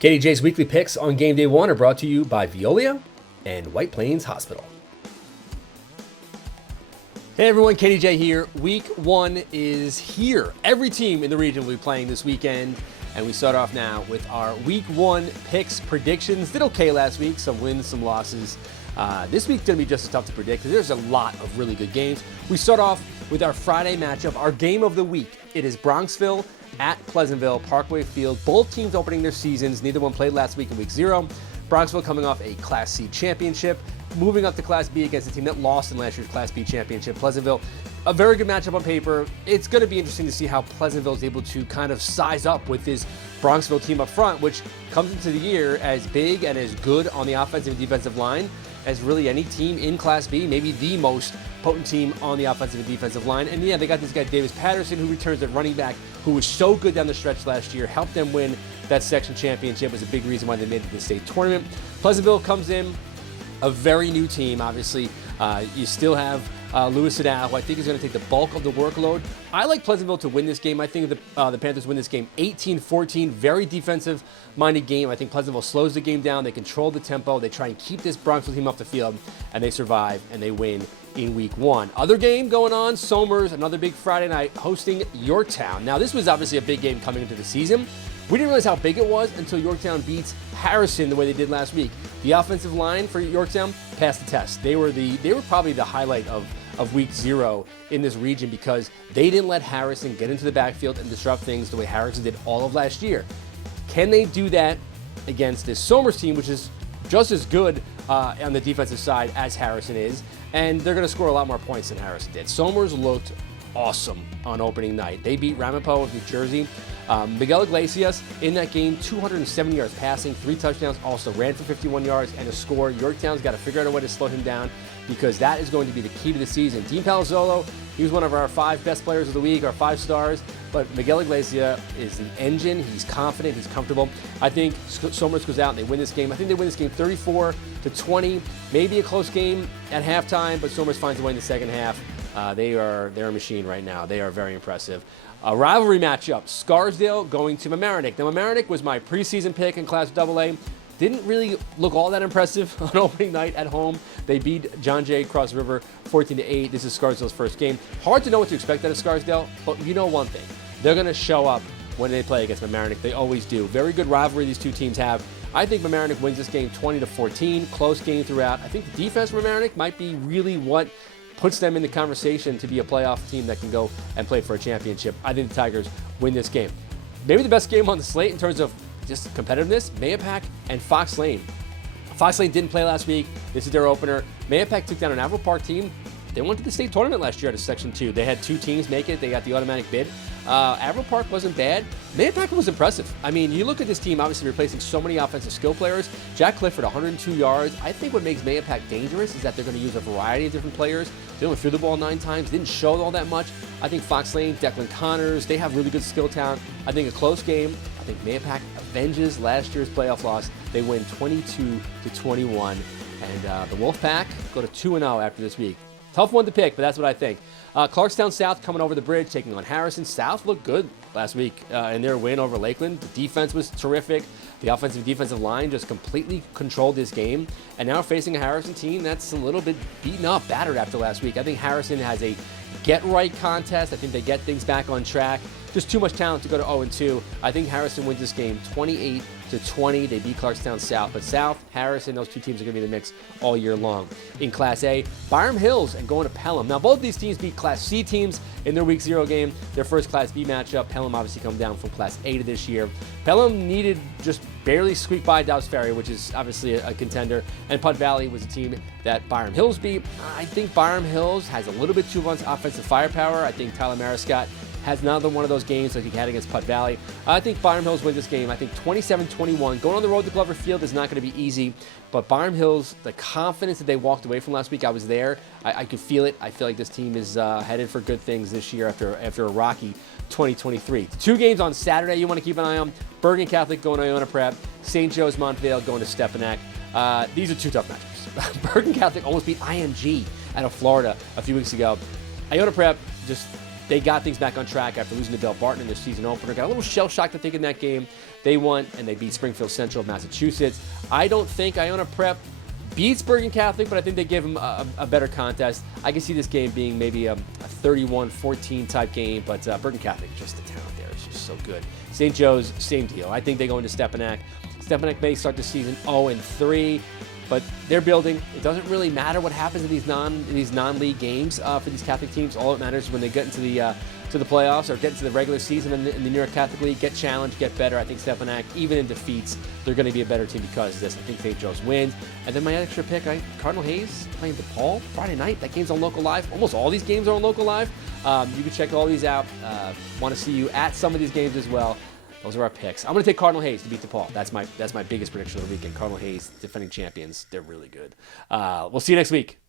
KDJ's weekly picks on game day one are brought to you by Veolia and White Plains Hospital. Hey everyone, KDJ here. Week one is here. Every team in the region will be playing this weekend, and we start off now with our week one picks predictions. Did okay last week, some wins, some losses. This week's going to be just as tough to predict because there's a lot of really good games. We start off with our Friday matchup, our game of the week. It is Bronxville at Pleasantville, Parkway Field. Both teams opening their seasons. Neither one played last week in week 0. Bronxville coming off a Class C championship, moving up to Class B against a team that lost in last year's Class B championship. Pleasantville, a very good matchup on paper. It's going to be interesting to see how Pleasantville is able to kind of size up with this Bronxville team up front, which comes into the year as big and as good on the offensive and defensive line as really any team in Class B, maybe the most potent team on the offensive and defensive line. And yeah, they got this guy Davis Patterson, who returns at running back, who was so good down the stretch last year, helped them win that section championship, was a big reason why they made it to the state tournament. Pleasantville comes in, a very new team, obviously. You still have Louis Sadal, who I think is going to take the bulk of the workload. I like Pleasantville to win this game. I think the Panthers win this game 18-14, very defensive-minded game. I think Pleasantville slows the game down. They control the tempo. They try and keep this Bronxville team off the field, and they survive, and they win in week one. Other game going on, Somers, another big Friday night, hosting Yorktown. Now, this was obviously a big game coming into the season. We didn't realize how big it was until Yorktown beats Harrison the way they did last week. The offensive line for Yorktown passed the test. They were probably the highlight of week 0 in this region because they didn't let Harrison get into the backfield and disrupt things the way Harrison did all of last year. Can they do that against this Somers team, which is just as good on the defensive side as Harrison is? And they're going to score a lot more points than Harrison did. Somers looked awesome on opening night. They beat Ramapo of New Jersey. Miguel Iglesias in that game, 270 yards passing, 3 touchdowns, also ran for 51 yards and a score. Yorktown's got to figure out a way to slow him down because that is going to be the key to the season. Dean Palazzolo, he was one of our 5 best players of the week, our 5 stars, but Miguel Iglesias is an engine. He's confident, he's comfortable. I think Somers goes out and they win this game. I think they win this game 34-20, maybe a close game at halftime, but Somers finds a way in the second half. They're a machine right now. They are very impressive. A rivalry matchup, Scarsdale going to Mamaroneck. Now, Mamaroneck was my preseason pick in Class AA. Didn't really look all that impressive on opening night at home. They beat John Jay Cross River 14-8. This is Scarsdale's first game. Hard to know what to expect out of Scarsdale, but you know one thing. They're going to show up when they play against Mamaroneck. They always do. Very good rivalry these two teams have. I think Mamaroneck wins this game 20-14. Close game throughout. I think the defense for Mamaroneck might be really what puts them in the conversation to be a playoff team that can go and play for a championship. I think the Tigers win this game. Maybe the best game on the slate in terms of just competitiveness, Mahopac and Fox Lane. Fox Lane didn't play last week. This is their opener. Mahopac took down an Averill Park team. They went to the state tournament last year out of Section 2. They had 2 teams make it. They got the automatic bid. Averill Park wasn't bad. Mahopac was impressive. I mean, you look at this team, obviously replacing so many offensive skill players. Jack Clifford, 102 yards. I think what makes Mahopac dangerous is that they're going to use a variety of different players. They only threw the ball 9 times, didn't show all that much. I think Fox Lane, Declan Connors, they have really good skill talent. I think a close game. I think Mahopac avenges last year's playoff loss. They win 22-21. And the Wolfpack go to 2-0 after this week. Tough one to pick, but that's what I think. Clarkstown South coming over the bridge, taking on Harrison. South looked good last week in their win over Lakeland. The defense was terrific. The offensive and defensive line just completely controlled this game. And now facing a Harrison team that's a little bit beaten up, battered after last week. I think Harrison has a get-right contest. I think they get things back on track. Just too much talent to go to 0-2. I think Harrison wins this game 28-20. They beat Clarkstown South. But South, Harrison, those two teams are going to be in the mix all year long. In Class A, Byram Hills and going to Pelham. Now, both these teams beat Class C teams in their Week 0 game. Their first Class B matchup. Pelham obviously come down from Class A to this year. Pelham needed just barely squeak by Dobbs Ferry, which is obviously a contender. And Putt Valley was a team that Byram Hills beat. I think Byram Hills has a little bit too much offensive firepower. I think Tyler Mariscott has another one of those games like he had against Putt Valley. I think Byram Hills wins this game. I think 27-21. Going on the road to Glover Field is not going to be easy, but Byram Hills, the confidence that they walked away from last week, I was there. I could feel it. I feel like this team is headed for good things this year after a rocky 2023. 2 games on Saturday you want to keep an eye on. Bergen Catholic going to Iona Prep. St. Joe's Montvale going to Stepinac. These are 2 tough matchups. Bergen Catholic almost beat IMG out of Florida a few weeks ago. Iona Prep just they got things back on track after losing to Del Barton in their season opener. Got a little shell-shocked, I think, in that game. They won, and they beat Springfield Central of Massachusetts. I don't think Iona Prep beats Bergen Catholic, but I think they give them a better contest. I can see this game being maybe a 31-14 type game, but Bergen Catholic, just the talent there is just so good. St. Joe's, same deal. I think they go into Stepanak. Stepanak may start the season 0-3, but they're building. It doesn't really matter what happens in these non-league games for these Catholic teams. All that matters is when they get into the playoffs or get into the regular season in the New York Catholic League, get challenged, get better. I think Stepanak, even in defeats, they're going to be a better team because of this. I think St. Joe's wins. And then my extra pick, Cardinal Hayes playing DePaul Friday night. That game's on Local Live. Almost all these games are on Local Live. You can check all these out. Want to see you at some of these games as well. Those are our picks. I'm going to take Cardinal Hayes to beat DePaul. That's my biggest prediction of the weekend. Cardinal Hayes, defending champions. They're really good. We'll see you next week.